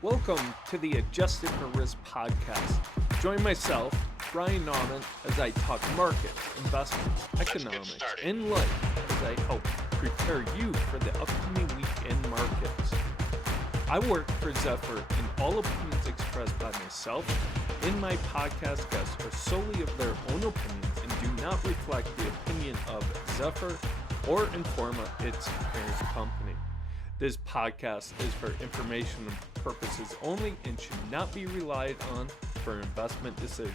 Welcome to the Adjusted for Risk podcast. Join myself, Ryan Nauman, as I talk markets, investments, economics, and life as I help prepare you for the upcoming weekend markets. I work for Zephyr, and all opinions expressed by myself and my podcast guests are solely of their own opinions and do not reflect the opinion of Zephyr or Informa, its parent company. This podcast is for informational purposes only and should not be relied on for investment decisions.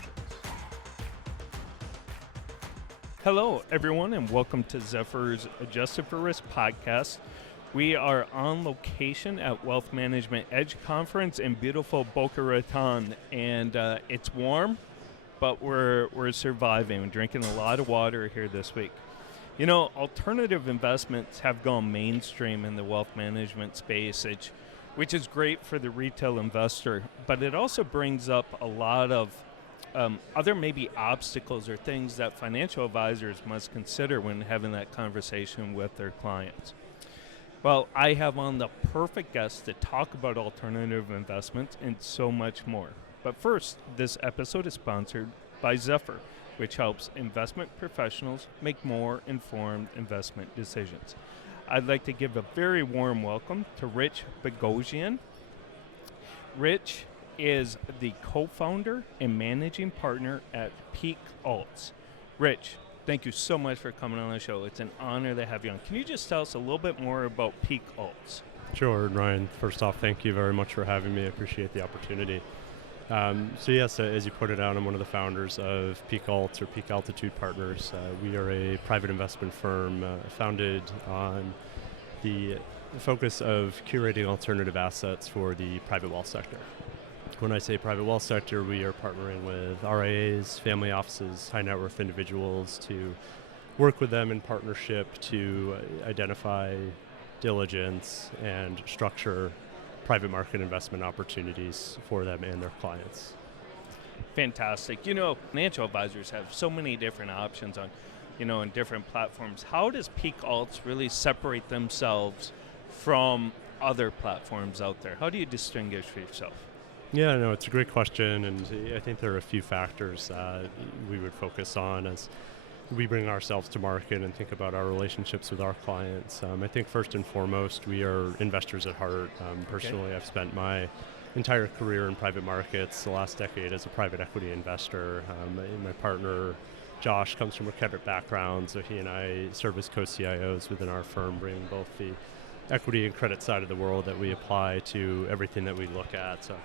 Hello, everyone, and welcome to Zephyr's Adjusted for Risk podcast. We are on location at Wealth Management Edge Conference in beautiful Boca Raton, and it's warm, but we're surviving. We're drinking a lot of water here this week. You know, alternative investments have gone mainstream in the wealth management space, which is great for the retail investor, but it also brings up a lot of other maybe obstacles or things that financial advisors must consider when having that conversation with their clients. Well, I have on the perfect guest to talk about alternative investments and so much more. But first, this episode is sponsored by Zephyr, which helps investment professionals make more informed investment decisions. I'd like to give a very warm welcome to Rich Boghosian. Rich is the co-founder and managing partner at Peak Alts. Rich, thank you so much for coming on the show. It's an honor to have you on. Can you just tell us a little bit more about Peak Alts? Sure, Ryan. First off, thank you very much for having me. I appreciate the opportunity. Yes, as you put it out, I'm one of the founders of Peak Alts or Peak Altitude Partners. We are a private investment firm founded on the focus of curating alternative assets for the private wealth sector. When I say private wealth sector, we are partnering with RIAs, family offices, high net worth individuals to work with them in partnership to identify, diligence, and structure private market investment opportunities for them and their clients. Fantastic. You know, financial advisors have so many different options on, in different platforms. How does Peak Alts really separate themselves from other platforms out there? How do you distinguish for yourself? Yeah, no, it's a great question, and I think there are a few factors that we would focus on as we bring ourselves to market and think about our relationships with our clients. I think first and foremost, we are investors at heart. Personally, I've spent my entire career in private markets, the last decade as a private equity investor. My partner, Josh, comes from a credit background, so he and I serve as co-CIOs within our firm, bringing both the equity and credit side of the world that we apply to everything that we look at. So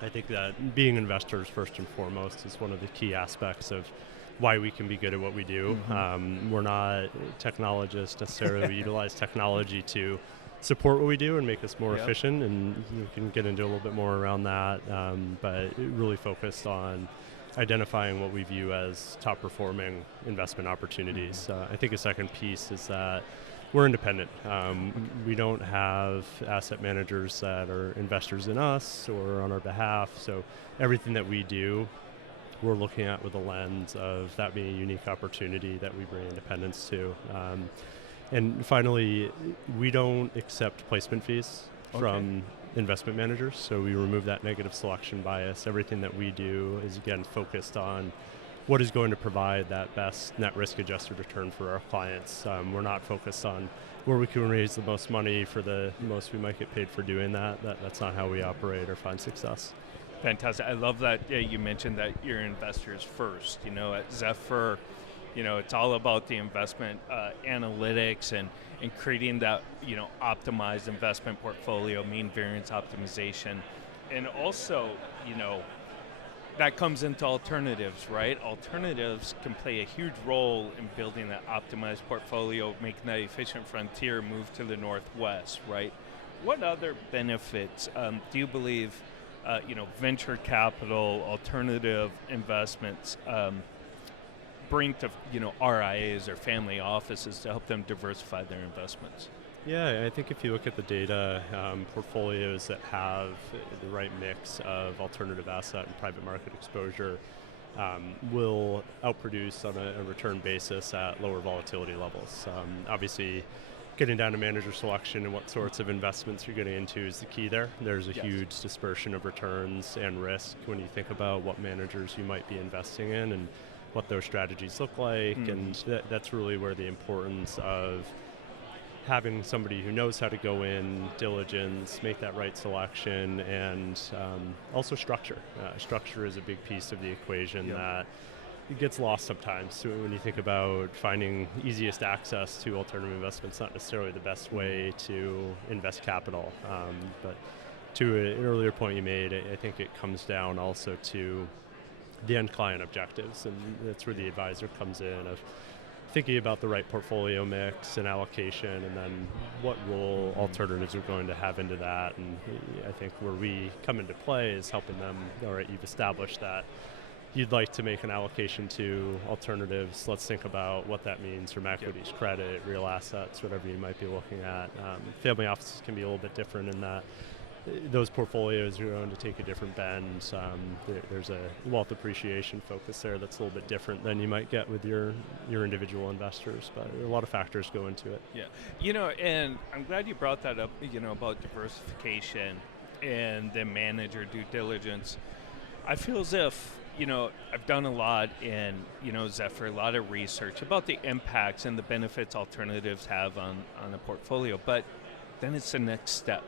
I think that being investors first and foremost is one of the key aspects of why we can be good at what we do. Mm-hmm. We're not technologists necessarily. We utilize technology to support what we do and make us more efficient, and we can get into a little bit more around that, but really focused on identifying what we view as top performing investment opportunities. Mm-hmm. I think a second piece is that we're independent. We don't have asset managers that are investors in us or on our behalf, so everything that we do we're looking at with a lens of that being a unique opportunity that we bring independence to. And finally, we don't accept placement fees from investment managers, so we remove that negative selection bias. Everything that we do is, again, focused on what is going to provide that best net risk adjusted return for our clients. We're not focused on where we can raise the most money for the most we might get paid for doing that. That's not how we operate or find success. Fantastic. I love that you mentioned that you're investors first. At Zephyr, it's all about the investment analytics and creating that, optimized investment portfolio, mean variance optimization. And also, that comes into alternatives, right? Alternatives can play a huge role in building that optimized portfolio, making that efficient frontier move to the northwest, right? What other benefits do you believe venture capital, alternative investments bring to, RIAs or family offices to help them diversify their investments? Yeah, I think if you look at the data, portfolios that have the right mix of alternative asset and private market exposure will outproduce on a return basis at lower volatility levels. Obviously, getting down to manager selection and what sorts of investments you're getting into is the key there. There's a huge dispersion of returns and risk when you think about what managers you might be investing in and what those strategies look like, and that's really where the importance of having somebody who knows how to go in, diligence, make that right selection, and also structure. Structure is a big piece of the equation that it gets lost sometimes. So when you think about finding easiest access to alternative investments, not necessarily the best way to invest capital. But to an earlier point you made, I think it comes down also to the end client objectives, and that's where the advisor comes in of thinking about the right portfolio mix and allocation, and then what role alternatives are going to have into that. And I think where we come into play is helping them, all right, you've established that you'd like to make an allocation to alternatives. Let's think about what that means from equities, credit, real assets, whatever you might be looking at. Family offices can be a little bit different in that those portfolios are going to take a different bend. There's a wealth appreciation focus there that's a little bit different than you might get with your individual investors, but a lot of factors go into it. Yeah, and I'm glad you brought that up, about diversification and the manager due diligence. I feel as if, I've done a lot in, Zephyr, a lot of research about the impacts and the benefits alternatives have on a portfolio, but then it's the next step,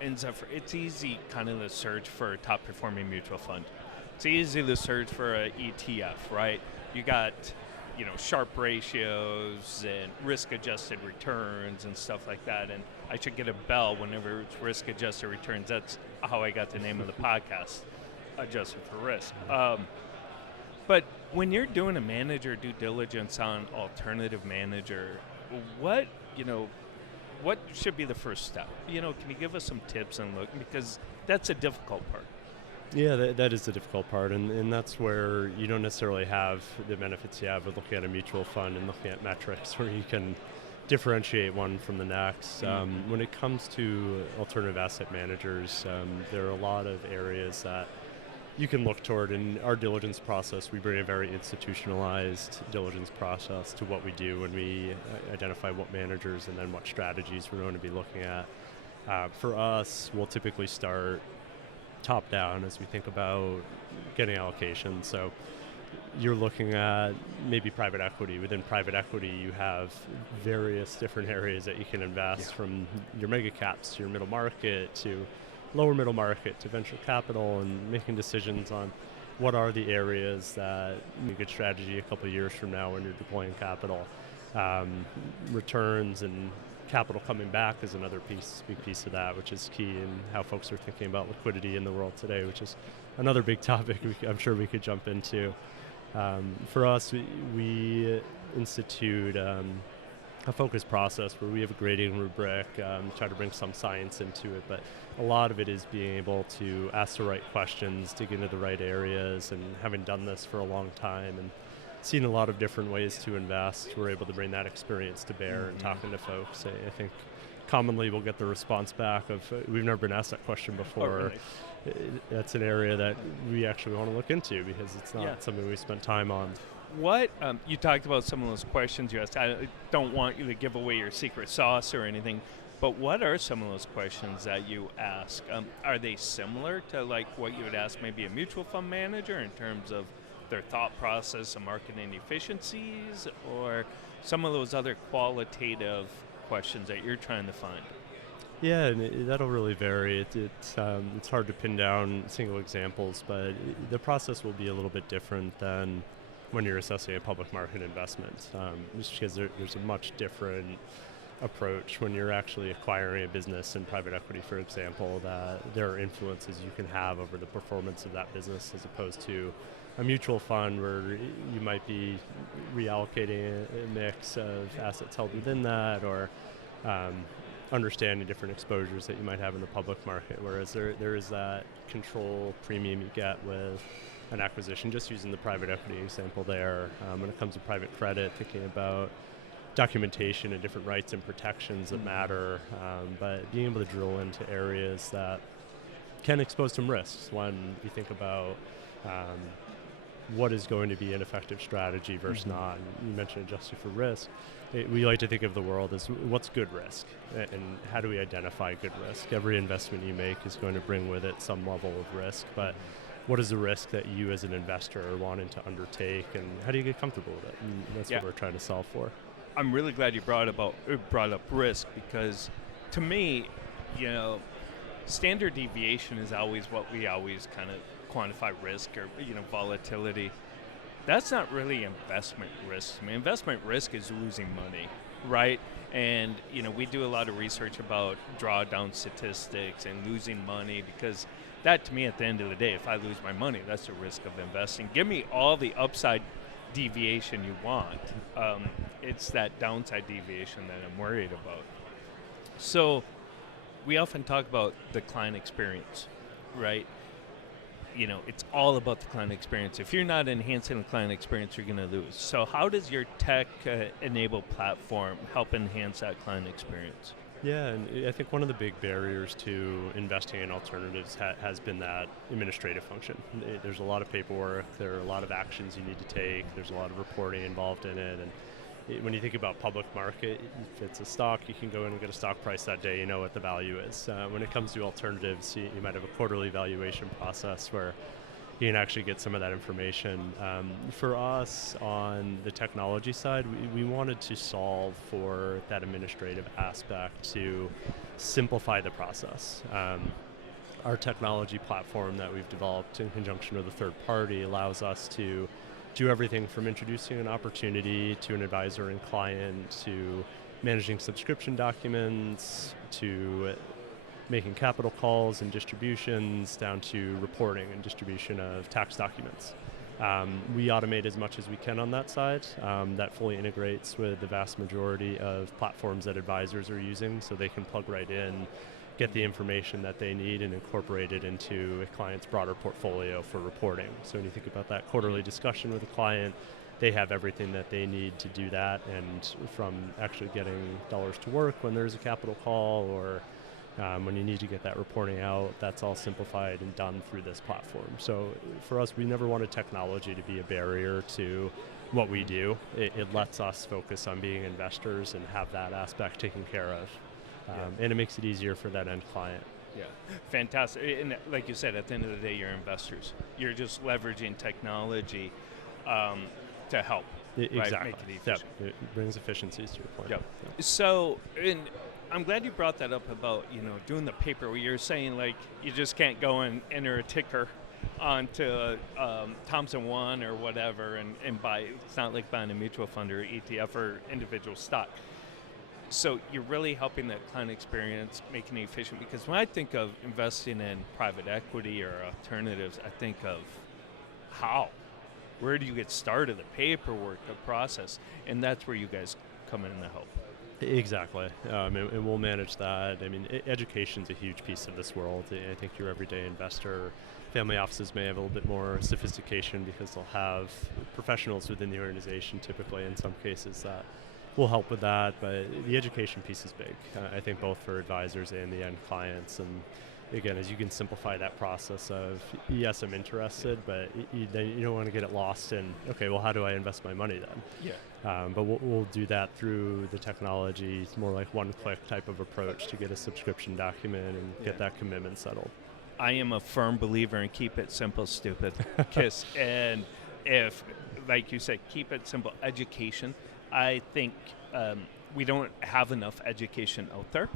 in Zephyr, it's easy kind of the search for a top performing mutual fund. It's easy to search for an ETF, right? You got, sharp ratios and risk adjusted returns and stuff like that. And I should get a bell whenever it's risk adjusted returns. That's how I got the name of the podcast, Adjusted for Risk. But when you're doing a manager due diligence on alternative manager, what should be the first step? Can you give us some tips and look, because that's a difficult part. Yeah, that is the difficult part, and that's where you don't necessarily have the benefits you have of looking at a mutual fund and looking at metrics where you can differentiate one from the next. When it comes to alternative asset managers, there are a lot of areas that you can look toward. In our diligence process, we bring a very institutionalized diligence process to what we do when we identify what managers and then what strategies we're going to be looking at. For us, we'll typically start top down as we think about getting allocations. So you're looking at maybe private equity. Within private equity, you have various different areas that you can invest, from your mega caps to your middle market to lower middle market to venture capital, and making decisions on what are the areas that be a good strategy a couple of years from now when you're deploying capital. Returns and capital coming back is another big piece of that, which is key in how folks are thinking about liquidity in the world today, which is another big topic I'm sure we could jump into. For us, we institute a focused process where we have a grading rubric, try to bring some science into it, but a lot of it is being able to ask the right questions, dig into the right areas, and having done this for a long time and seen a lot of different ways to invest, we're able to bring that experience to bear and talking to folks. I think commonly we'll get the response back of, we've never been asked that question before. Oh, really? That's an area that we actually want to look into because it's not something we spent time on. What, you talked about some of those questions you asked. I don't want you to give away your secret sauce or anything, but what are some of those questions that you ask? Are they similar to like what you would ask maybe a mutual fund manager in terms of their thought process and marketing efficiencies, or some of those other qualitative questions that you're trying to find? Yeah, and that'll really vary. It's hard to pin down single examples, but the process will be a little bit different than when you're assessing a public market investment, just because there's a much different approach when you're actually acquiring a business in private equity, for example, that there are influences you can have over the performance of that business as opposed to a mutual fund where you might be reallocating a mix of assets held within that, or understanding different exposures that you might have in the public market, whereas there is that control premium you get with an acquisition, just using the private equity example there. When it comes to private credit, thinking about documentation and different rights and protections that matter, but being able to drill into areas that can expose some risks when you think about what is going to be an effective strategy versus not. And you mentioned adjusting for risk. We like to think of the world as what's good risk, and how do we identify good risk? Every investment you make is going to bring with it some level of risk, but what is the risk that you as an investor are wanting to undertake, and how do you get comfortable with it? And that's what we're trying to solve for. I'm really glad you brought up risk, because to me, standard deviation is always what we always kind of quantify risk, or volatility. That's not really investment risk. I mean, investment risk is losing money, right? And we do a lot of research about drawdown statistics and losing money, because that, to me, at the end of the day, if I lose my money, that's the risk of investing. Give me all the upside deviation you want. It's that downside deviation that I'm worried about. So we often talk about the client experience, right? It's all about the client experience. If you're not enhancing the client experience, you're going to lose. So how does your tech-enabled platform help enhance that client experience? Yeah, and I think one of the big barriers to investing in alternatives has been that administrative function. There's a lot of paperwork, there are a lot of actions you need to take, there's a lot of reporting involved in it, and when you think about public market, if it's a stock, you can go in and get a stock price that day, you know what the value is. When it comes to alternatives, you might have a quarterly valuation process where you can actually get some of that information. For us, on the technology side, we wanted to solve for that administrative aspect to simplify the process. Our technology platform that we've developed in conjunction with a third party allows us to do everything from introducing an opportunity to an advisor and client, to managing subscription documents, to making capital calls and distributions, down to reporting and distribution of tax documents. We automate as much as we can on that side. That fully integrates with the vast majority of platforms that advisors are using, so they can plug right in, get the information that they need, and incorporate it into a client's broader portfolio for reporting. So when you think about that quarterly discussion with a client, they have everything that they need to do that, and from actually getting dollars to work when there's a capital call, or when you need to get that reporting out, that's all simplified and done through this platform. So for us, we never wanted technology to be a barrier to what we do. It lets us focus on being investors and have that aspect taken care of. And it makes it easier for that end client. Yeah, fantastic. And like you said, at the end of the day, you're investors. You're just leveraging technology to help. Exactly. Right? Make it efficient. Yep. It brings efficiencies to your point. Yep. So, and I'm glad you brought that up about doing the paper, where you're saying like you just can't go and enter a ticker onto Thomson 1 or whatever and buy. It's not like buying a mutual fund or ETF or individual stock. So you're really helping that client experience, making it efficient. Because when I think of investing in private equity or alternatives, I think of where do you get started, the paperwork, the process, and that's where you guys come in to help. Exactly, and we'll manage that. I mean, education's a huge piece of this world. I think your everyday investor, family offices may have a little bit more sophistication because they'll have professionals within the organization, typically in some cases, that will help with that, but the education piece is big, I think, both for advisors and the end clients. And again, as you can simplify that process of, yes, I'm interested, but you don't want to get it lost in, okay, well, how do I invest my money then? Yeah. But we'll do that through the technology. It's more like one-click type of approach to get a subscription document and get that commitment settled. I am a firm believer in keep it simple, stupid. KISS. And if, like you said, keep it simple, education. I think we don't have enough education out there,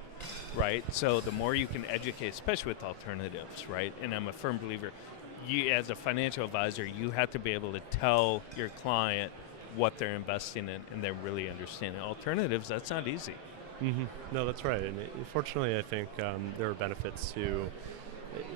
right? So the more you can educate, especially with alternatives, right? And I'm a firm believer, you as a financial advisor, you have to be able to tell your client what they're investing in, and they're really understanding alternatives. That's not easy. Mm-hmm. No, that's right. And fortunately, I think there are benefits to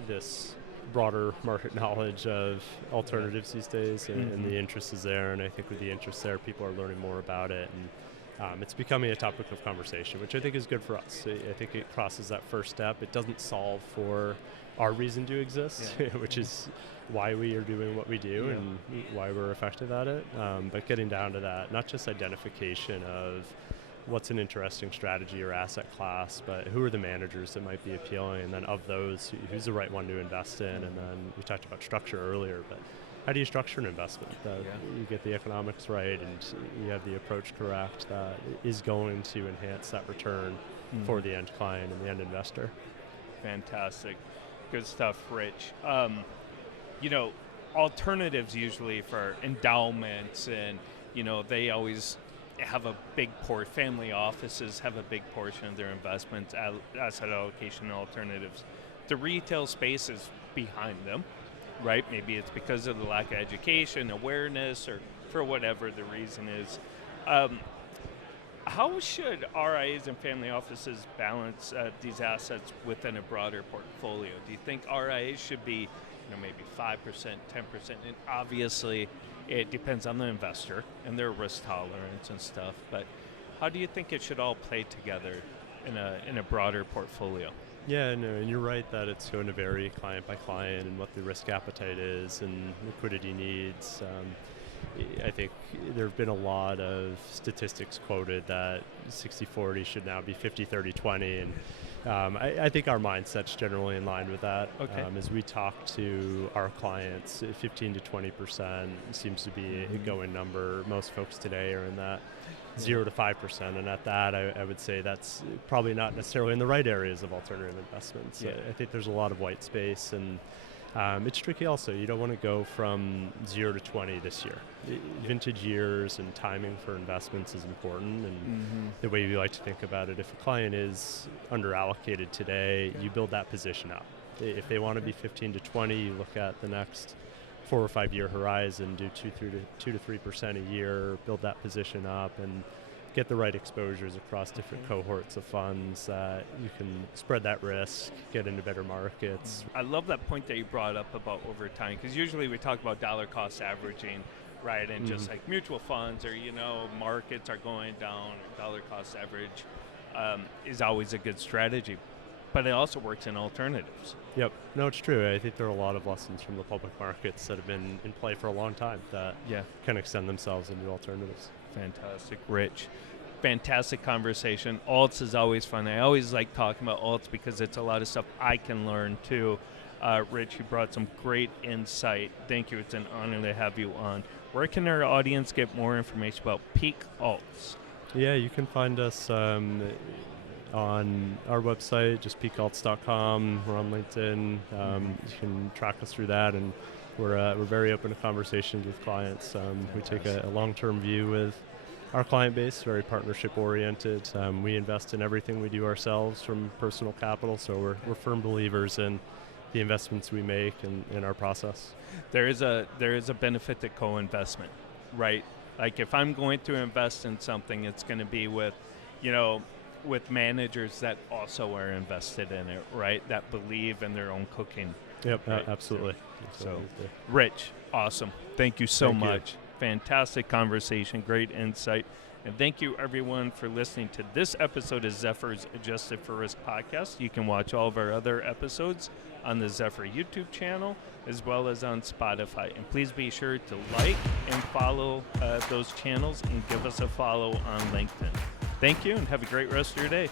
this broader market knowledge of alternatives these days, and the interest is there. And I think with the interest there, people are learning more about it, and it's becoming a topic of conversation, which I think is good for us. I think it crosses that first step. It doesn't solve for our reason to exist, which is why we are doing what we do and why we're effective at it. But getting down to that, not just identification of what's an interesting strategy or asset class, but who are the managers that might be appealing, and then of those, who's the right one to invest in. And then we talked about structure earlier, but how do you structure an investment that you get the economics right and you have the approach correct that is going to enhance that return for the end client and the end investor. Fantastic. Good stuff, Rich. Alternatives usually for endowments and, they always have a big family offices have a big portion of their investments, asset allocation alternatives. The retail space is behind them, right? Maybe it's because of the lack of education, awareness, or for whatever the reason is. How should RIAs and family offices balance these assets within a broader portfolio? Do you think RIAs should be, maybe 5%, 10%? And obviously, it depends on the investor and their risk tolerance and stuff. But how do you think it should all play together in a broader portfolio? Yeah, no, and you're right that it's going to vary client by client and what the risk appetite is and liquidity needs. I think there have been a lot of statistics quoted that 60-40 should now be 50-30-20, and I think our mindset's generally in line with that. Okay. As we talk to our clients, 15 to 20% seems to be a going number. Most folks today are in that 0 to 5%, and at that, I would say that's probably not necessarily in the right areas of alternative investments. Yeah. I think there's a lot of white space, and it's tricky also. You don't want to go from 0 to 20 this year. Vintage years and timing for investments is important, and the way we like to think about it, if a client is underallocated today, you build that position up. If they want to be 15 to 20, you look at the next 4 or 5 year horizon, do 2 to 3% a year, build that position up, and get the right exposures across different cohorts of funds. You can spread that risk, get into better markets. I love that point that you brought up about over time, because usually we talk about dollar cost averaging, right? And just like mutual funds or, markets are going down, dollar cost average is always a good strategy. But it also works in alternatives. Yep. No, it's true. I think there are a lot of lessons from the public markets that have been in play for a long time that can extend themselves into alternatives. Fantastic. Rich, fantastic conversation. Alts is always fun. I always like talking about alts because it's a lot of stuff I can learn too. Rich, you brought some great insight. Thank you. It's an honor to have you on. Where can our audience get more information about Peak Alts? Yeah, you can find us on our website, just peakalts.com. We're on LinkedIn. You can track us through that, and we're very open to conversations with clients. We take a long-term view with our client base, very partnership-oriented. We invest in everything we do ourselves from personal capital, so we're firm believers in the investments we make and in our process. There is a benefit to co-investment, right? Like if I'm going to invest in something, it's going to be with managers that also are invested in it, right? That believe in their own cooking. Yep, right? absolutely. So, Rich, awesome. Thank you so much. You. Fantastic conversation, great insight. And thank you, everyone, for listening to this episode of Zephyr's Adjusted for Risk podcast. You can watch all of our other episodes on the Zephyr YouTube channel as well as on Spotify. And please be sure to like and follow those channels and give us a follow on LinkedIn. Thank you, and have a great rest of your day.